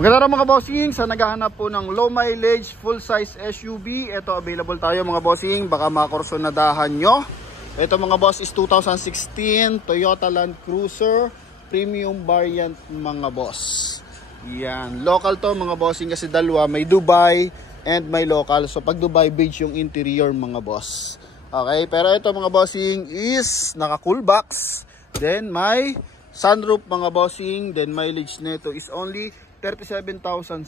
Maganda mga bossing, sa naghahanap po ng low mileage full size SUV, ito available tayo mga bossing, baka makursunadahan nyo. Ito mga boss is 2016 Toyota Land Cruiser premium variant mga boss. Yan, local to mga bossing kasi dalawa, may Dubai and may local. So pag Dubai beige yung interior mga boss. Okay, pero ito mga bossing is naka cool box, then may sunroof mga bossing, then mileage nito is only 37,753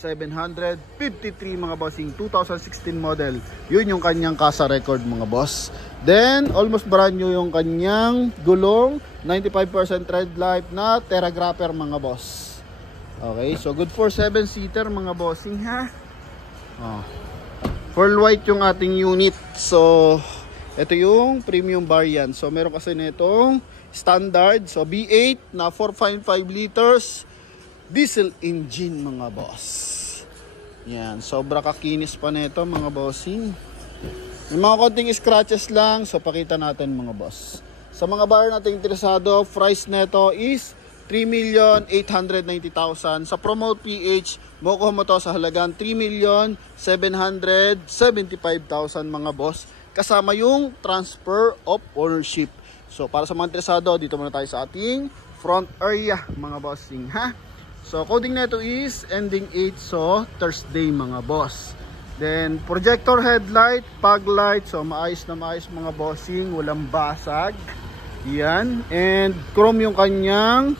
mga bossing, 2016 model. Yun yung kanyang kasa record mga boss. Then almost brand new yung kanyang gulong, 95% red light na TerraGrapper mga boss. Okay, so good for 7-seater mga bossing ha. Pearl white yung ating unit. So ito yung premium variant. So meron kasi nitong standard, so V8 na 4.5 liters diesel engine mga boss. Yan, sobra kakinis pa nito mga bossing. May mga konting scratches lang, so pakita natin mga boss. Sa mga buyer natin interesado, price nito is 3,890,000. Sa Promote PH, makukuha mo to sa halagang 3,775,000 mga boss. Kasama yung transfer of ownership. So para sa mga interesado, dito muna tayo sa ating front area mga bossing ha. So coding nito is ending 8, so Thursday mga boss. Then projector headlight, fog light, so maayos na maayos mga bossing, walang basag. Yan, and chrome yung kanyang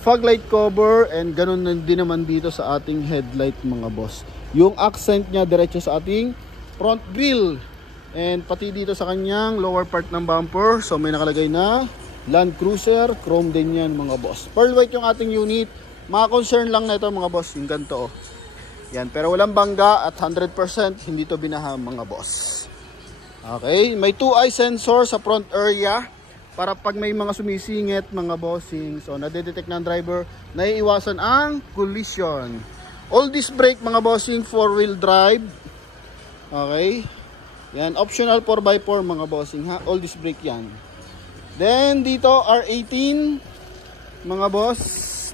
fog light cover, and ganun din naman dito sa ating headlight mga boss. Yung accent niya diretso sa ating front grille, and pati dito sa kanyang lower part ng bumper, so may nakalagay na Land Cruiser, chrome din yan mga boss. Pearl white yung ating unit. Mga concern lang na ito mga boss, yung ganito. Yan, pero walang bangga at 100% hindi to binaha mga boss. Okay, may 2-eye sensor sa front area para pag may mga sumisingit mga bossing, so nadedetect ng driver, naiiwasan ang collision. All disc brake mga bossing, 4-wheel drive. Okay, yan, optional 4x4 mga bossing ha, all disc brake yan. Then dito R18 mga boss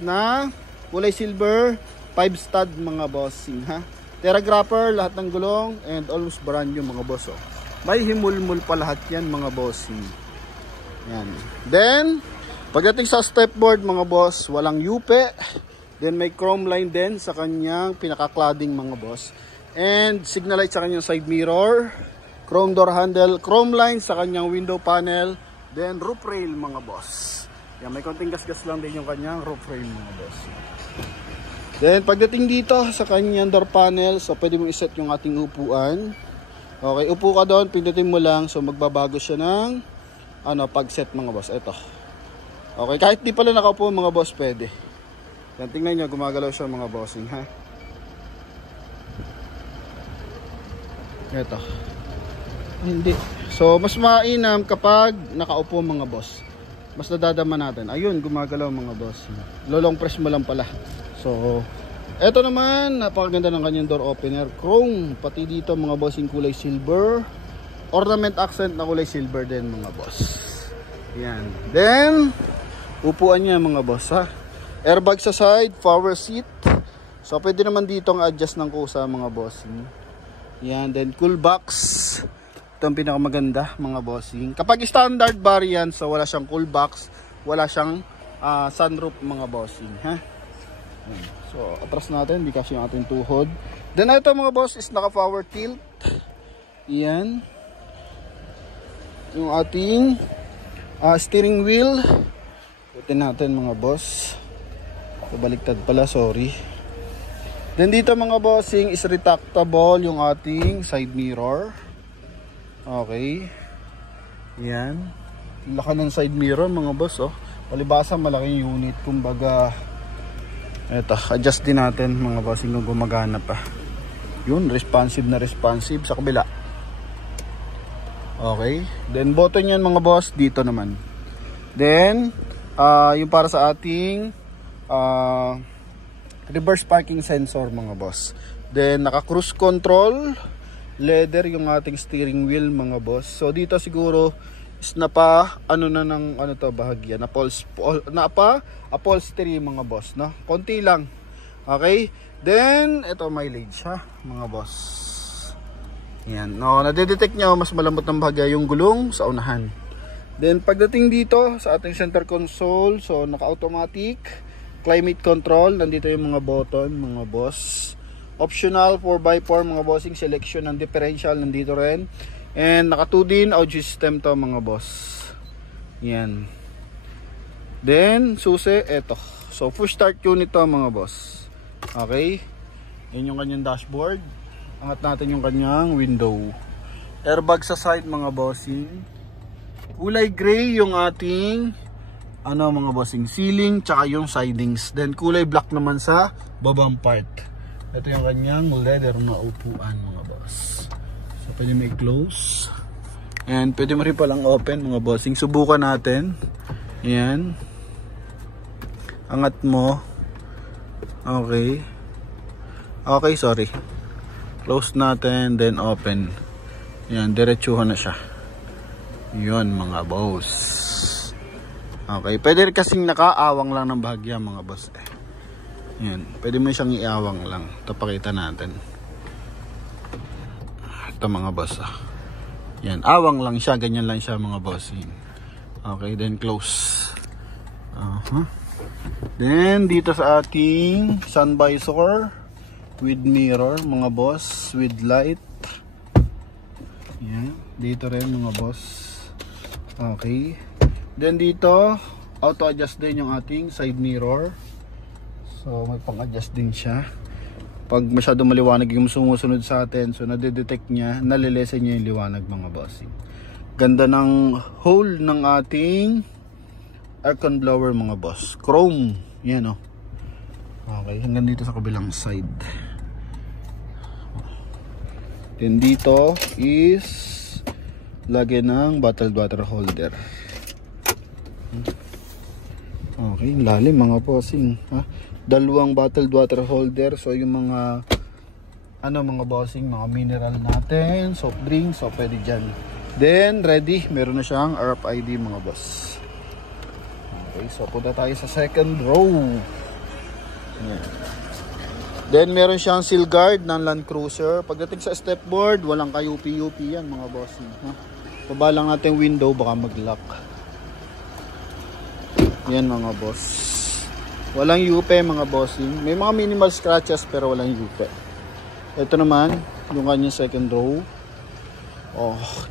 na kulay silver, 5 stud mga bossing ha. TerraGrapper lahat ng gulong, and almost brand new mga boss. Oh. May himulmul pa lahat yan mga bossing. Yan. Then pagdating sa stepboard mga boss, walang yupe. Then may chrome line din sa kanyang pinaka-cladding mga boss. And signal light sa kanyang side mirror, chrome door handle, chrome line sa kanyang window panel, then roof rail mga boss. Yan, may konting gas-gas lang din yung kanyang roof rail mga boss. Then pagdating dito sa kanyang door panel, so pwede mong iset yung ating upuan. Okay, upo ka doon, pindutin mo lang, so magbabago siya ng pag-set mga boss. Ito. Okay, kahit di pala nakaupo mga boss, pwede. Yan, tingnan nyo, gumagalaw siya mga bossing ha. Ito. Hindi. So mas mainam kapag nakaupo mga boss. Mas nadadama natin. Ayun, gumagalaw mga boss. Lolong press mo lang pala. So, eto naman, napakaganda ng kanyang door opener. Chrome, pati dito mga bossing kulay silver. Ornament accent na kulay silver din mga boss. Yan. Then, upuan niya mga boss ha. Airbag sa side, power seat. So, pwede naman dito ang adjust ng kusa mga bossing. Yan. Then, cool box. Ito ang pinakamaganda mga bossing. Kapag standard variant, so wala siyang cool box, wala siyang sunroof mga bossing ha. So atras natin, di kasi yung ating tuhod. Then ito mga boss is naka power tilt. Yan yung ating steering wheel. Ito natin mga boss, baliktad pala, sorry. Then dito mga bossing is retractable yung ating side mirror. Okay. Yan. Laki ng side mirror mga boss oh. Palibasa malaking unit, kumbaga. Eto, adjust din natin mga bossing kung gumagana pa. Yun, responsive na responsive sa kabila. Okay. Then button yan mga boss dito naman. Then yung para sa ating reverse parking sensor mga boss. Then naka cruise control, leather yung ating steering wheel mga boss. So dito siguro is napa bahagya na upholstery mga boss, no? Konti lang Okay? Then, ito mileage ha, mga boss. Yan. No, nadedetect nyo, mas malambot ng bahagya yung gulong sa unahan. Then, pagdating dito sa ating center console, so naka-automatic, climate control, nandito yung mga button, mga boss. Optional 4x4 mga bossing, selection ng differential nandito rin. And naka 2 din audio system to mga boss. Yan. Then susi eto. So push start unit to mga boss. Okay? Yan yung kanyang dashboard. Angat natin yung kanyang window. Airbag sa side mga bossing. Kulay gray yung ating mga bossing, ceiling tsaka yung sidings. Then kulay black naman sa babang part. Ito yung kanyang leather na upuan mga boss. So pwede mo i-close. And pwede mo rin palang open mga bossing. Subukan natin. Ayan. Angat mo. Okay. Okay, sorry. Close natin, then open. Ayan, diretsuhan na siya. Yun mga boss. Okay, pwede rin kasing nakaawang lang ng bahagya mga boss. Yan, pwede mo siyang iawang lang. Ito pakita natin. Ito mga boss. Yan, awang lang siya, ganyan lang siya mga boss. Okay, then close. Then dito sa ating sun visor with mirror mga boss, with light. Yan, dito rin mga boss. Okay. Then dito, auto adjust din yung ating side mirror. So may pang-adjust din siya. Pag masyado maliwanag yung sumusunod sa atin, so nadedetect niya, nalilesen niya yung liwanag mga bossing. Ganda ng hole ng ating aircon blower mga boss. Chrome. Yan o. Okay, hanggang dito sa kabilang side. Then dito is lagyan ng bottled water holder. Okay, lalim mga bossing. Dalawang bottled water holder. So yung mga mga bossing, mga mineral natin, soft drinks, so pwede dyan. Then ready, meron na siyang RFID mga boss. Okay, so punta tayo sa second row. Ayan. Then meron siyang seal guard ng Land Cruiser. Pagdating sa stepboard, walang ka-UP-UP yan mga bossing. Baba lang natin window, baka mag-lock. Yan mga boss. Walang yupe mga bossing. May mga minimal scratches pero walang yupe. Ito naman yung kanyang second row.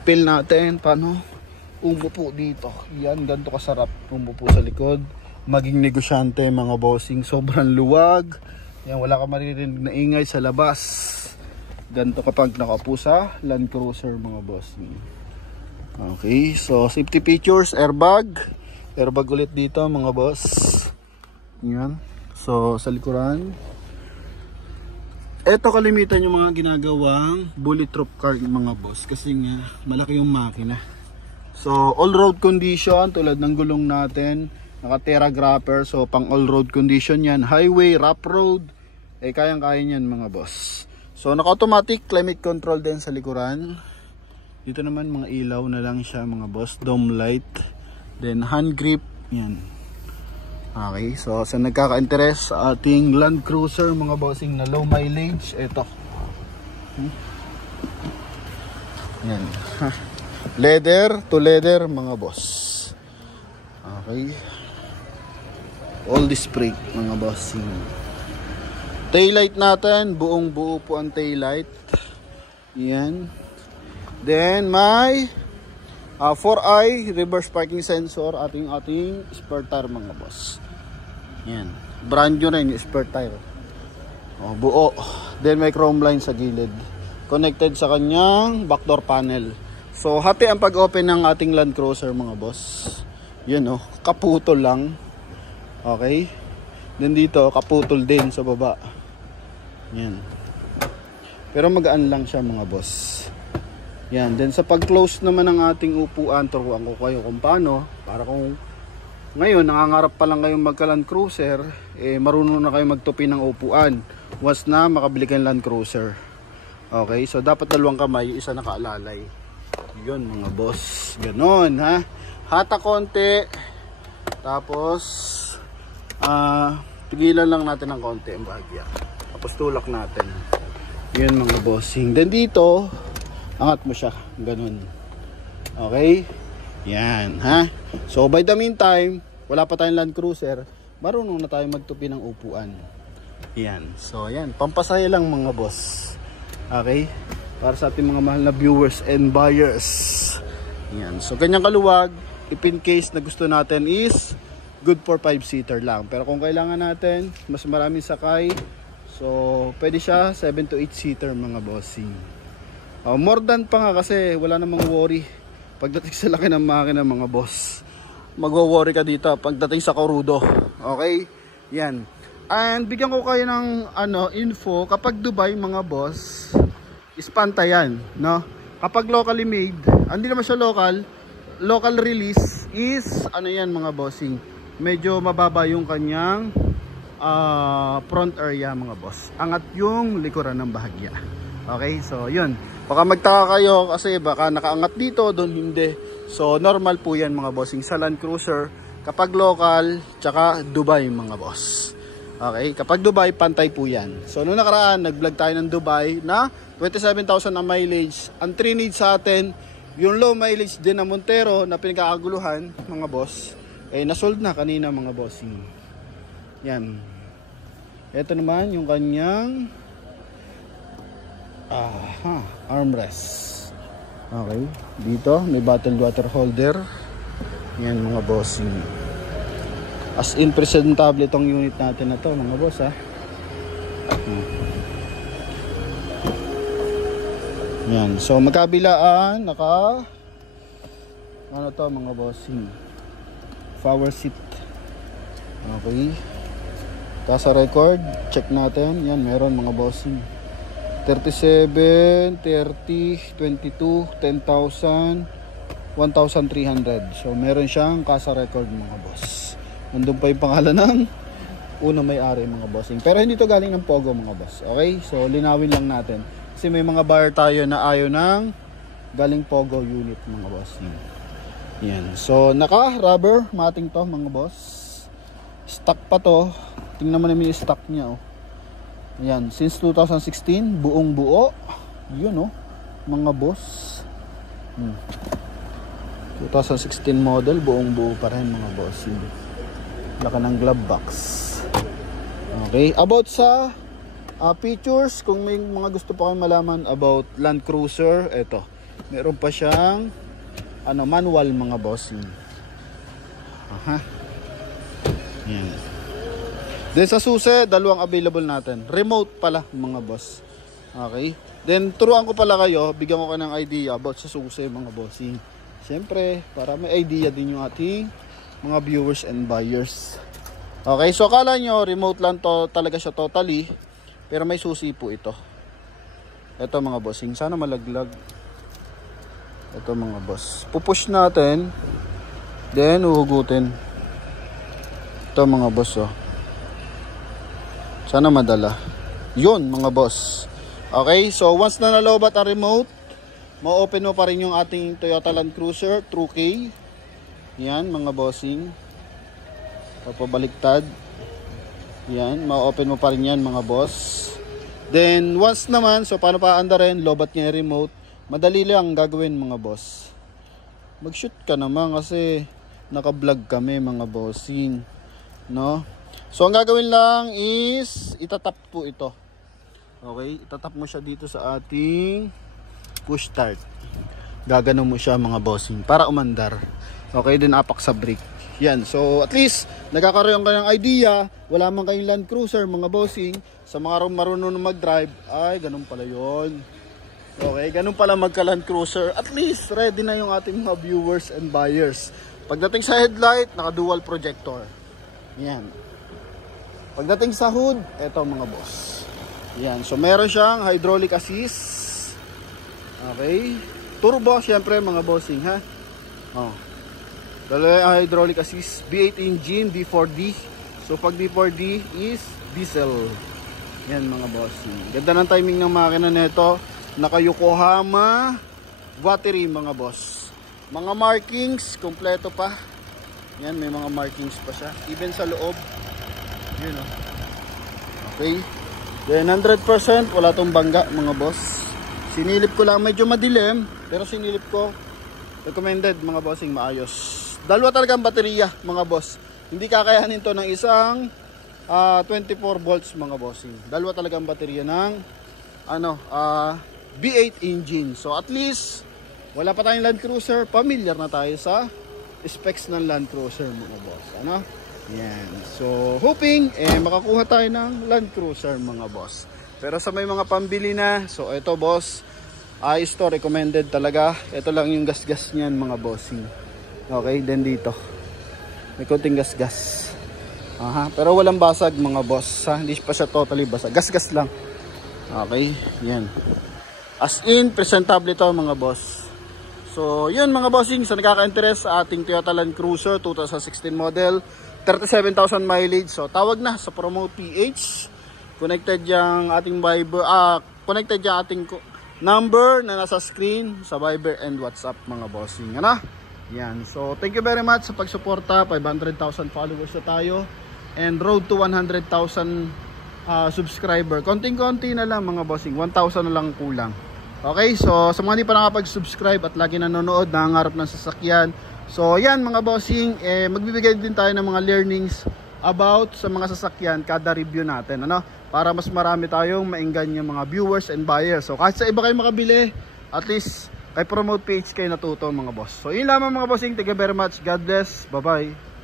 Feel natin paano umupo dito. Yan, ganito kasarap umupo sa likod. Maging negosyante mga bossing. Sobrang luwag. Yan, wala ka maririnig na ingay sa labas. Ganito kapag nakaupo sa Land Cruiser mga bossing. Okay, so safety features, airbag. Airbag ulit dito mga boss. Yan. So sa likuran, eto kalimitan yung mga ginagawang bulletproof car mga boss. Kasi nga malaki yung makina. So all road condition, tulad ng gulong natin, naka Terra Grapper. So pang all road condition yan. Highway, rough road, kayang-kaya yan mga boss. So naka automatic climate control din sa likuran. Dito naman mga ilaw na lang siya mga boss. Dome light. Then hand grip. Yan. Okay, so sa nagkaka-interest sa ating Land Cruiser mga bossing na low mileage, ito. Yan. Leather to leather mga boss. Okay. All this brake mga bossing. Taillight natin, buong buo po ang taillight. Yan. Then may 4i reverse parking sensor, ating spare tire mga boss. Yan. Brand new rin yung spare tire. Buo. Then may chrome line sa gilid. Connected sa kanyang backdoor panel. So hati ang pag-open ng ating Land Cruiser mga boss. Yun kaputol lang. Okay. Then dito kaputol din sa baba. Yan. Pero magaan lang siya mga boss. Yan. Then sa pag-close naman ng ating upuan, turuan ko kayo kung paano. Para kung ngayon nangangarap pa lang kayong magka-Land Cruiser, marunong na kayo magtupi ng upuan once na makabili kayong Land Cruiser. Okay, so dapat dalawang kamay, isa nakaalalay. Yun mga boss. Ganon ha. Hata konti. Tapos Tigilan lang natin ng konti ang bahagya. Tapos tulak natin. Yun mga bossing. Then dito, angat mo siya. Ganun. Okay? Yan, ha? So by the meantime, wala pa tayong Land Cruiser. Marunong na tayo magtupi ng upuan. Yan. So yan, pampasaya lang mga boss. Okay? Para sa ating mga mahal na viewers and buyers. Yan. So ganyang kaluwag, if in case na gusto natin is good for 5-seater lang. Pero kung kailangan natin mas maraming sakay, so pwede siya 7 to 8-seater mga bossing. More than pa nga kasi wala namang worry pagdating sa laki ng makina mga boss. Magwo-worry ka dito pagdating sa Corudo. Okay? Yan. And bigyan ko kayo ng info, kapag Dubai mga boss, is pantayan, no? Kapag locally made, hindi naman siya local release is yan mga bossing. Medyo mababa yung kanyang front area mga boss. Angat yung likuran ng bahagya. Okay? So, yun. Baka magtaka kayo kasi baka nakaangat dito, doon hindi. So, normal po yan mga bossing sa Land Cruiser. Kapag local, tsaka Dubai mga boss. Okay? Kapag Dubai, pantay po yan. So, noong nakaraan, nag-vlog tayo ng Dubai na 27,000 na mileage. Ang trinade sa atin, yung low mileage din na Montero na pinagkakaguluhan mga boss, nasold na kanina mga bossing. Yan. Ito naman yung kanyang armrest. Okay. Dito may bottled water holder. Yan mga bossing. As in presentable itong unit natin na to mga boss ha. Yan. So magkabilaan naka to mga bossing, power seat. Okay. Kasa record, check natin. Yan, meron mga bossing. 37, 30, 22, 10,000, 1,300. So meron siyang kasa record mga boss. Nandun pa yung pangalan ng unang may-ari mga bossing. Pero hindi to galing ng Pogo mga boss. Okay? So linawin lang natin. Kasi may mga buyer tayo na ayaw ng galing Pogo unit mga bossing. Yan. So, naka-rubber mating to mga boss. Stock pa to. Tingnan mo naman yung stock niya. Oh. Yan. Since 2016, buong buo. Yun oh. Mga boss. 2016 model, buong buo pa rin mga boss. Laka ng glove box. Okay. About sa features, kung may mga gusto pa kayo malaman about Land Cruiser, eto. Meron pa siyang manual mga bossing. Yan. Then sa susi, dalawang available natin. Remote pala mga boss. Okay. Then turuan ko pala kayo, bigyan ko ng idea about sa susi mga bossing. Siyempre, para may idea din yung ating mga viewers and buyers. Okay, so akala nyo remote lang to talaga siya totally, pero may susi po ito. Ito mga bossing, sana malaglag. Ito mga boss. Pupush natin. Then uhugutin. Ito mga boss oh. Sana madala. Yun mga boss. Okay, so once na nalobat ang remote, ma-open mo pa rin yung ating Toyota Land Cruiser True K. Yan mga bossing. Papabaliktad. Yan, ma-open mo pa rin yan mga boss. Then once naman, so paano pa anda rin, lobat niya yung remote. Madali lang gagawin mga boss. Mag-shoot ka naman kasi naka-vlog kami mga bossing, no? So ang gagawin lang is itatap po ito. Okay, itatap mo siya dito sa ating push start. Gaganon mo siya mga bossing para umandar. Okay, din apak sa brake. Yan, so at least nagkakaroon ka ng idea. Wala man kayong Land Cruiser mga bossing, sa mga marunong na mag-drive, ay ganun pala yon. Okay, ganun pala magka-Land Cruiser. At least ready na yung ating mga viewers and buyers. Pagdating sa headlight, naka-dual projector. Yan. Pagdating sa hood, eto mga boss. Yan, so meron siyang hydraulic assist. Okay. Turbo, syempre mga bossing ha. Oh. Dalawa hydraulic assist, V8 engine, D4D. So pag D4D is diesel. Yan mga bossing. Ganda ng timing ng makina nito. Naka Yokohama battery mga boss. Mga markings kompleto pa. Yan, may mga markings pa siya. Even sa loob. Yun, oh. Okay. Then 100% wala tong bangga mga boss. Sinilip ko lang, medyo madilim, pero sinilip ko. Recommended mga bossing, maayos. Dalawa talagang baterya mga boss. Hindi kakayanin to ng isang 24 volts mga bossing. Dalawa talagang baterya ng V8 engine. So at least wala pa tayong Land Cruiser, familiar na tayo sa specs ng Land Cruiser mga boss. Ano? Yan. So hoping makakuha tayo ng Land Cruiser mga boss. Pero sa may mga pambili na, so ito boss, ayos to, recommended talaga. Ito lang yung gas-gas niyan mga bossing. Okay, then dito may konting gas-gas. Pero walang basag mga boss, ha? Hindi pa siya totally basag. Gas-gas lang. Okay, yan. As in, presentable ito mga boss. So, yun mga bossing, sa nakaka-interest sa ating Toyota Land Cruiser 2016 model, 37,000 mileage. So, tawag na sa Promote PH. Connected yung ating Viber, connected yung ating number na nasa screen sa Viber and WhatsApp mga bossing. Ano? Yan. So, thank you very much sa pagsuporta. 500,000 followers na tayo. And road to 100,000 subscriber. Konting-konti na lang mga bossing. 1,000 na lang kulang. Okay? So, sa mga hindi pa nakapag-subscribe at lagi nanonood, nangangarap ng sasakyan. So, yan mga bossing. Magbibigay din tayo ng mga learnings about sa mga sasakyan kada review natin. Ano? Para mas marami tayong mainggan yung mga viewers and buyers. So, kahit sa iba kayo makabili, at least kay Promote PH kayo natuto mga boss. So yun lamang mga bossing. Thank you very much. God bless. Bye bye.